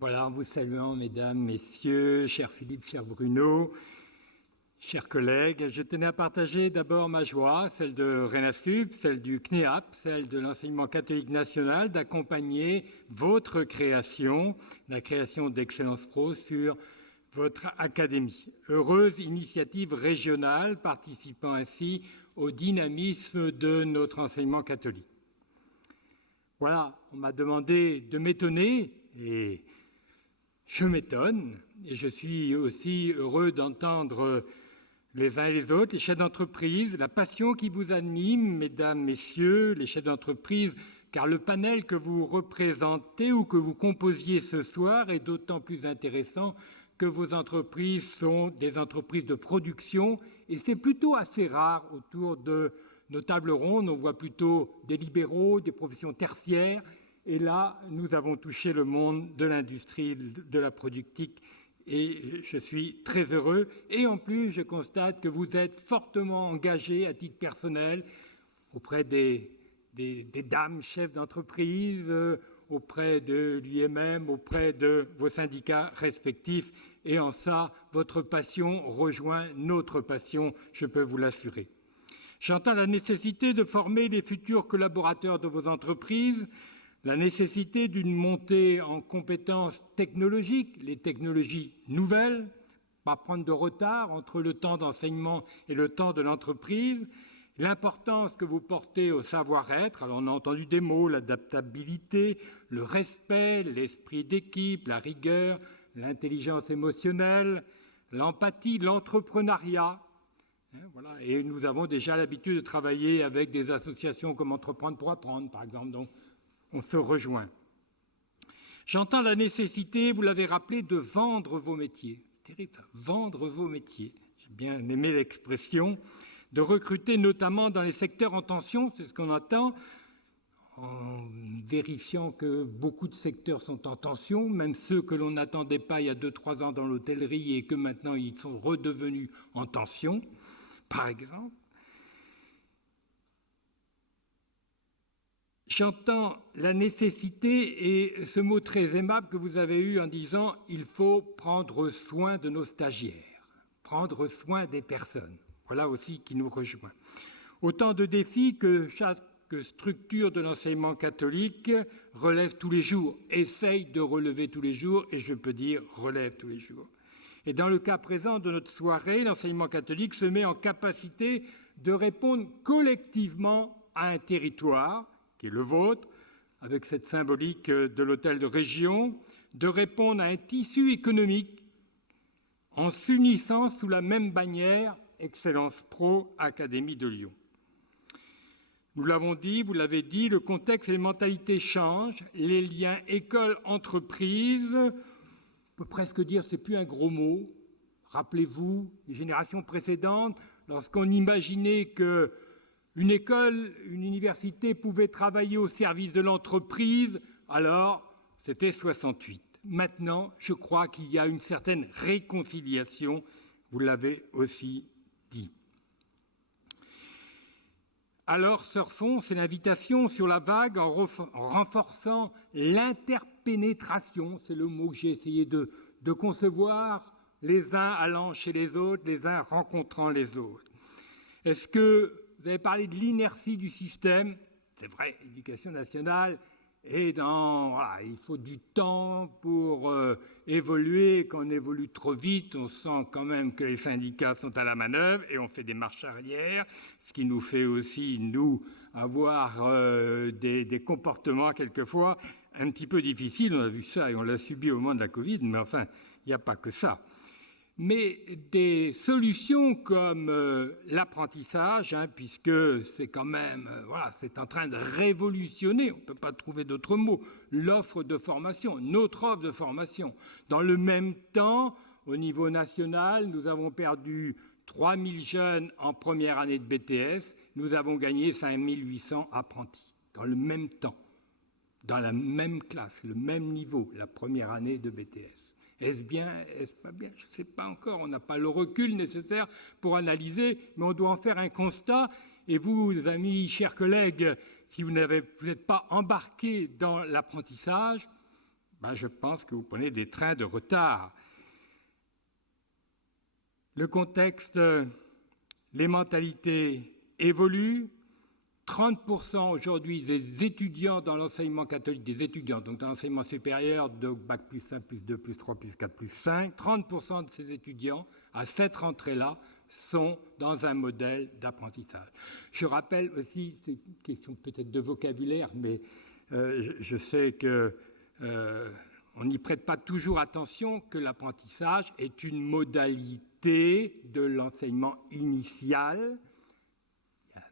Voilà, en vous saluant, mesdames, messieurs, cher Philippe, cher Bruno, chers collègues, je tenais à partager d'abord ma joie, celle de RENASUB, celle du CNEAP, celle de l'enseignement catholique national, d'accompagner votre création, la création d'Excellence Pro sur votre académie. Heureuse initiative régionale participant ainsi au dynamisme de notre enseignement catholique. Voilà, on m'a demandé de m'étonner et je m'étonne et je suis aussi heureux d'entendre les uns et les autres, les chefs d'entreprise, la passion qui vous anime, mesdames, messieurs, les chefs d'entreprise, car le panel que vous représentez ou que vous composiez ce soir est d'autant plus intéressant que vos entreprises sont des entreprises de production et c'est plutôt assez rare autour de nos tables rondes, on voit plutôt des libéraux, des professions tertiaires. Et là, nous avons touché le monde de l'industrie, de la productique, et je suis très heureux. Et en plus, je constate que vous êtes fortement engagés à titre personnel auprès des dames chefs d'entreprise, auprès de l'UMM, auprès de vos syndicats respectifs. Et en ça, votre passion rejoint notre passion, je peux vous l'assurer. J'entends la nécessité de former les futurs collaborateurs de vos entreprises, la nécessité d'une montée en compétences technologiques, les technologies nouvelles, pas prendre de retard entre le temps d'enseignement et le temps de l'entreprise, l'importance que vous portez au savoir-être, alors on a entendu des mots, l'adaptabilité, le respect, l'esprit d'équipe, la rigueur, l'intelligence émotionnelle, l'empathie, l'entrepreneuriat. Voilà. Et nous avons déjà l'habitude de travailler avec des associations comme Entreprendre pour apprendre, par exemple, donc on se rejoint. J'entends la nécessité, vous l'avez rappelé, de vendre vos métiers. Terrible, vendre vos métiers. J'ai bien aimé l'expression. De recruter notamment dans les secteurs en tension, c'est ce qu'on attend, en vérifiant que beaucoup de secteurs sont en tension, même ceux que l'on n'attendait pas il y a 2-3 ans dans l'hôtellerie et que maintenant ils sont redevenus en tension, par exemple. J'entends la nécessité et ce mot très aimable que vous avez eu en disant « il faut prendre soin de nos stagiaires, prendre soin des personnes ». Voilà aussi qui nous rejoint. Autant de défis que chaque structure de l'enseignement catholique relève tous les jours, essaye de relever tous les jours et je peux dire relève tous les jours. Et dans le cas présent de notre soirée, l'enseignement catholique se met en capacité de répondre collectivement à un territoire qui est le vôtre, avec cette symbolique de l'hôtel de région, de répondre à un tissu économique en s'unissant sous la même bannière Excellence Pro Académie de Lyon. Nous l'avons dit, vous l'avez dit, le contexte et les mentalités changent, les liens école-entreprise, on peut presque dire c'est plus un gros mot. Rappelez-vous, les générations précédentes, lorsqu'on imaginait que une école, une université pouvait travailler au service de l'entreprise, alors c'était 68. Maintenant, je crois qu'il y a une certaine réconciliation, vous l'avez aussi dit. Alors surfons, c'est l'invitation sur la vague en renforçant l'interpénétration, c'est le mot que j'ai essayé de concevoir, les uns allant chez les autres, les uns rencontrant les autres. Est-ce que vous avez parlé de l'inertie du système, c'est vrai, l'éducation nationale est dans... Voilà, il faut du temps pour évoluer, quand on évolue trop vite, on sent quand même que les syndicats sont à la manœuvre et on fait des marches arrière, ce qui nous fait aussi, nous, avoir des comportements quelquefois un petit peu difficiles. On a vu ça et on l'a subi au moment de la Covid, mais enfin, il n'y a pas que ça. Mais des solutions comme l'apprentissage, puisque c'est quand même, voilà, c'est en train de révolutionner, on ne peut pas trouver d'autres mots, l'offre de formation, notre offre de formation. Dans le même temps, au niveau national, nous avons perdu 3000 jeunes en première année de BTS, nous avons gagné 5800 apprentis, dans le même temps, dans la même classe, le même niveau, la première année de BTS. Est-ce bien, est-ce pas bien? Je ne sais pas encore, on n'a pas le recul nécessaire pour analyser, mais on doit en faire un constat. Et vous, amis, chers collègues, si vous n'êtes pas embarqués dans l'apprentissage, je pense que vous prenez des trains de retard. Le contexte, les mentalités évoluent. 30% aujourd'hui des étudiants dans l'enseignement catholique, des étudiants, donc dans l'enseignement supérieur, de Bac plus 1, plus 2, plus 3, plus 4, plus 5, 30% de ces étudiants, à cette rentrée-là, sont dans un modèle d'apprentissage. Je rappelle aussi, c'est une question peut-être de vocabulaire, mais je sais qu'on n'y prête pas toujours attention, que l'apprentissage est une modalité de l'enseignement initial.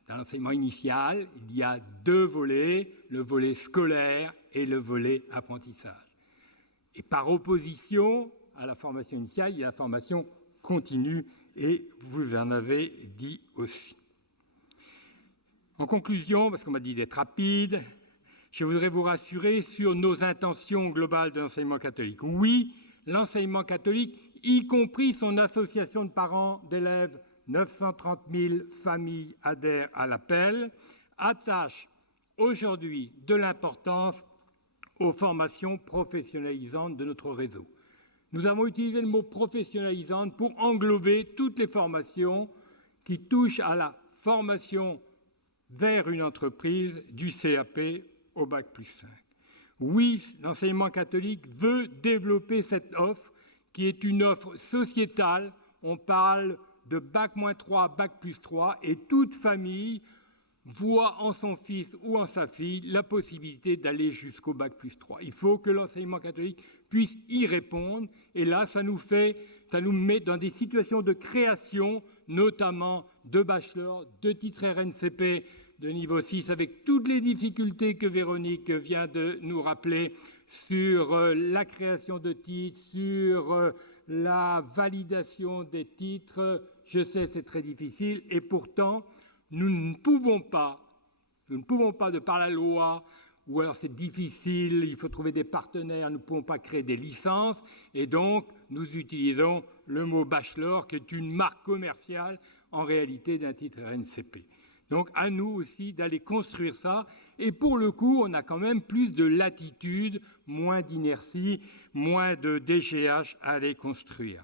Dans l'enseignement initial, il y a deux volets, le volet scolaire et le volet apprentissage. Et par opposition à la formation initiale, il y a la formation continue, et vous en avez dit aussi. En conclusion, parce qu'on m'a dit d'être rapide, je voudrais vous rassurer sur nos intentions globales de l'enseignement catholique. Oui, l'enseignement catholique, y compris son association de parents d'élèves, 930 000 familles adhèrent à l'appel, attache aujourd'hui de l'importance aux formations professionnalisantes de notre réseau. Nous avons utilisé le mot professionnalisante pour englober toutes les formations qui touchent à la formation vers une entreprise du CAP au Bac plus 5. Oui, l'enseignement catholique veut développer cette offre qui est une offre sociétale. On parle de Bac-3, Bac plus 3, et toute famille voit en son fils ou en sa fille la possibilité d'aller jusqu'au Bac plus 3. Il faut que l'enseignement catholique puisse y répondre, et là, ça nous met dans des situations de création, notamment de bachelor, de titres RNCP de niveau 6, avec toutes les difficultés que Véronique vient de nous rappeler sur la création de titres, sur la validation des titres. Je sais, c'est très difficile, et pourtant, nous ne pouvons pas, de par la loi, ou alors c'est difficile, il faut trouver des partenaires, nous ne pouvons pas créer des licences, et donc nous utilisons le mot bachelor, qui est une marque commerciale, en réalité, d'un titre RNCP. Donc à nous aussi d'aller construire ça, et pour le coup, on a quand même plus de latitude, moins d'inertie, moins de DGH à aller construire.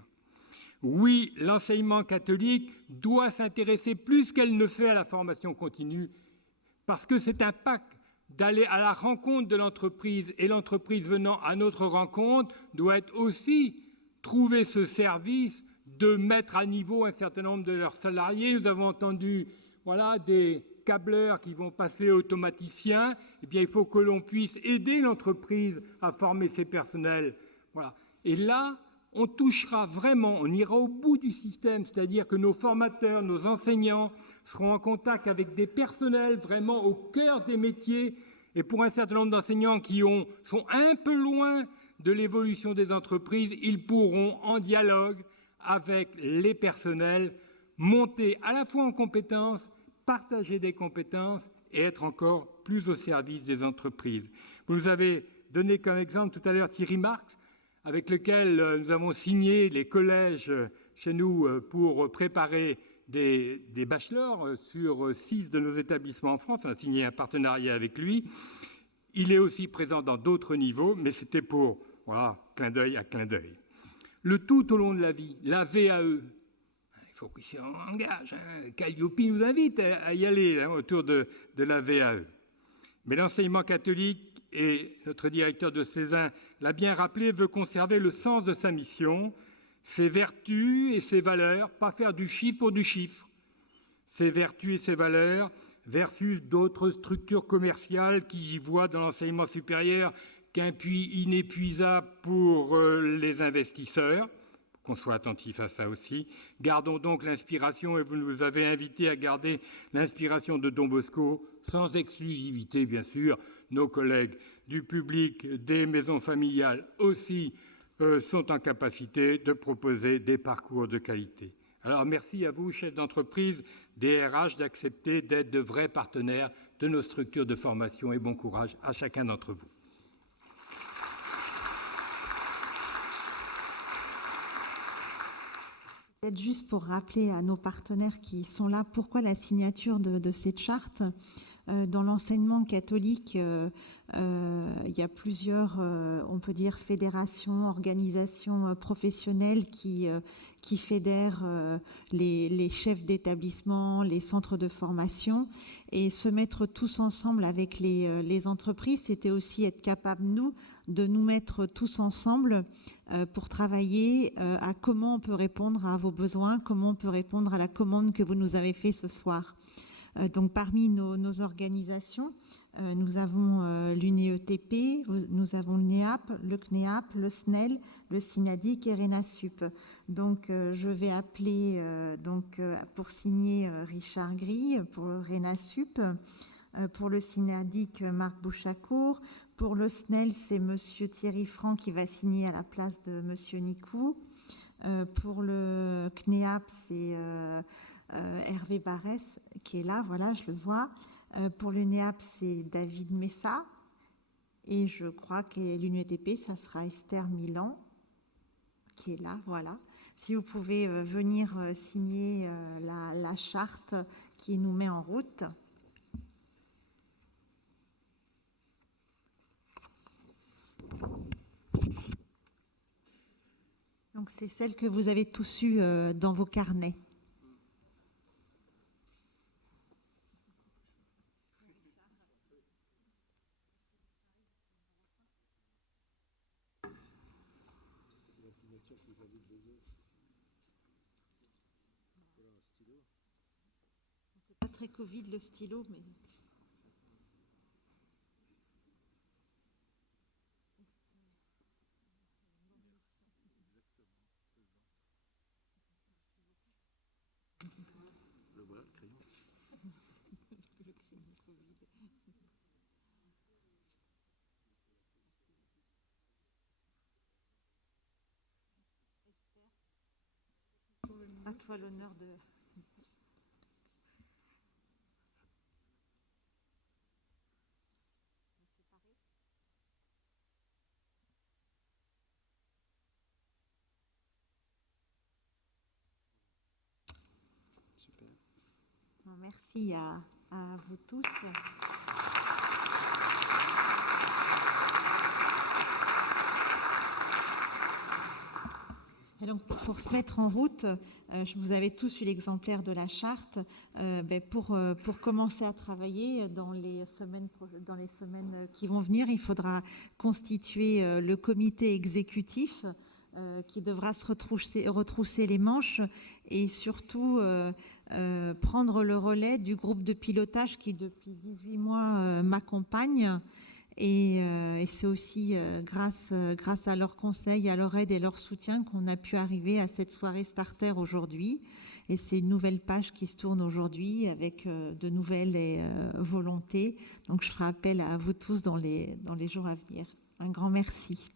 Oui, l'enseignement catholique doit s'intéresser plus qu'elle ne fait à la formation continue, parce que c'est un pacte d'aller à la rencontre de l'entreprise, et l'entreprise venant à notre rencontre doit aussi trouver ce service de mettre à niveau un certain nombre de leurs salariés. Nous avons entendu des câbleurs qui vont passer automaticiens. Eh bien, il faut que l'on puisse aider l'entreprise à former ses personnels. Voilà. Et là, on touchera vraiment, on ira au bout du système, c'est-à-dire que nos formateurs, nos enseignants seront en contact avec des personnels vraiment au cœur des métiers. Et pour un certain nombre d'enseignants qui sont un peu loin de l'évolution des entreprises, ils pourront, en dialogue avec les personnels, monter à la fois en compétences, partager des compétences et être encore plus au service des entreprises. Vous nous avez donné comme exemple tout à l'heure Thierry Marx, avec lequel nous avons signé les collèges chez nous pour préparer des bachelors sur 6 de nos établissements en France. On a signé un partenariat avec lui. Il est aussi présent dans d'autres niveaux, mais c'était pour, clin d'œil à clin d'œil. Le tout au long de la vie, la VAE. Il faut qu'il s'engage. Calliope nous invite à y aller autour de la VAE. Mais l'enseignement catholique, et notre directeur de Cézanne l'a bien rappelé, veut conserver le sens de sa mission, ses vertus et ses valeurs, pas faire du chiffre pour du chiffre. Ses vertus et ses valeurs versus d'autres structures commerciales qui y voient dans l'enseignement supérieur qu'un puits inépuisable pour les investisseurs. Qu'on soit attentif à ça aussi. Gardons donc l'inspiration, et vous nous avez invités à garder l'inspiration de Don Bosco, sans exclusivité bien sûr. Nos collègues du public, des maisons familiales aussi sont en capacité de proposer des parcours de qualité. Alors merci à vous, chefs d'entreprise, DRH, d'accepter d'être de vrais partenaires de nos structures de formation, et bon courage à chacun d'entre vous. Peut-être juste pour rappeler à nos partenaires qui sont là pourquoi la signature de cette charte. Dans l'enseignement catholique, il y a plusieurs, on peut dire, fédérations, organisations professionnelles qui fédèrent les chefs d'établissement, les centres de formation, et se mettre tous ensemble avec les entreprises, c'était aussi être capable, nous, de nous mettre tous ensemble pour travailler à comment on peut répondre à vos besoins, comment on peut répondre à la commande que vous nous avez fait ce soir. Donc parmi nos organisations, nous avons l'UNEETP, nous avons le NEAP, le CNEAP, le SNEL, le SINADIC et RENASUP. Donc je vais appeler pour signer Richard Gris pour le RENASUP, pour le SINADIC Marc Bouchacourt, pour le SNEL c'est Monsieur Thierry Franc qui va signer à la place de Monsieur Nicou, pour le CNEAP c'est Hervé Barès qui est là, voilà, je le vois. Pour le NEAP, c'est David Messa. Et je crois que l'UNEDP, ça sera Esther Milan qui est là, voilà. Si vous pouvez venir signer la charte qui nous met en route. Donc c'est celle que vous avez tous eue dans vos carnets. C'est pas très Covid le stylo, mais... Le voilà, le crayon. À toi l'honneur de... Super. Bon, merci à vous tous. Et donc, pour se mettre en route, vous avez tous eu l'exemplaire de la charte. Pour commencer à travailler dans les semaines qui vont venir, il faudra constituer le comité exécutif qui devra se retrousser les manches et surtout prendre le relais du groupe de pilotage qui, depuis 18 mois, m'accompagne. Et c'est aussi grâce à leurs conseils, à leur aide et leur soutien qu'on a pu arriver à cette soirée starter aujourd'hui. Et c'est une nouvelle page qui se tourne aujourd'hui avec de nouvelles volontés. Donc je ferai appel à vous tous dans les jours à venir. Un grand merci.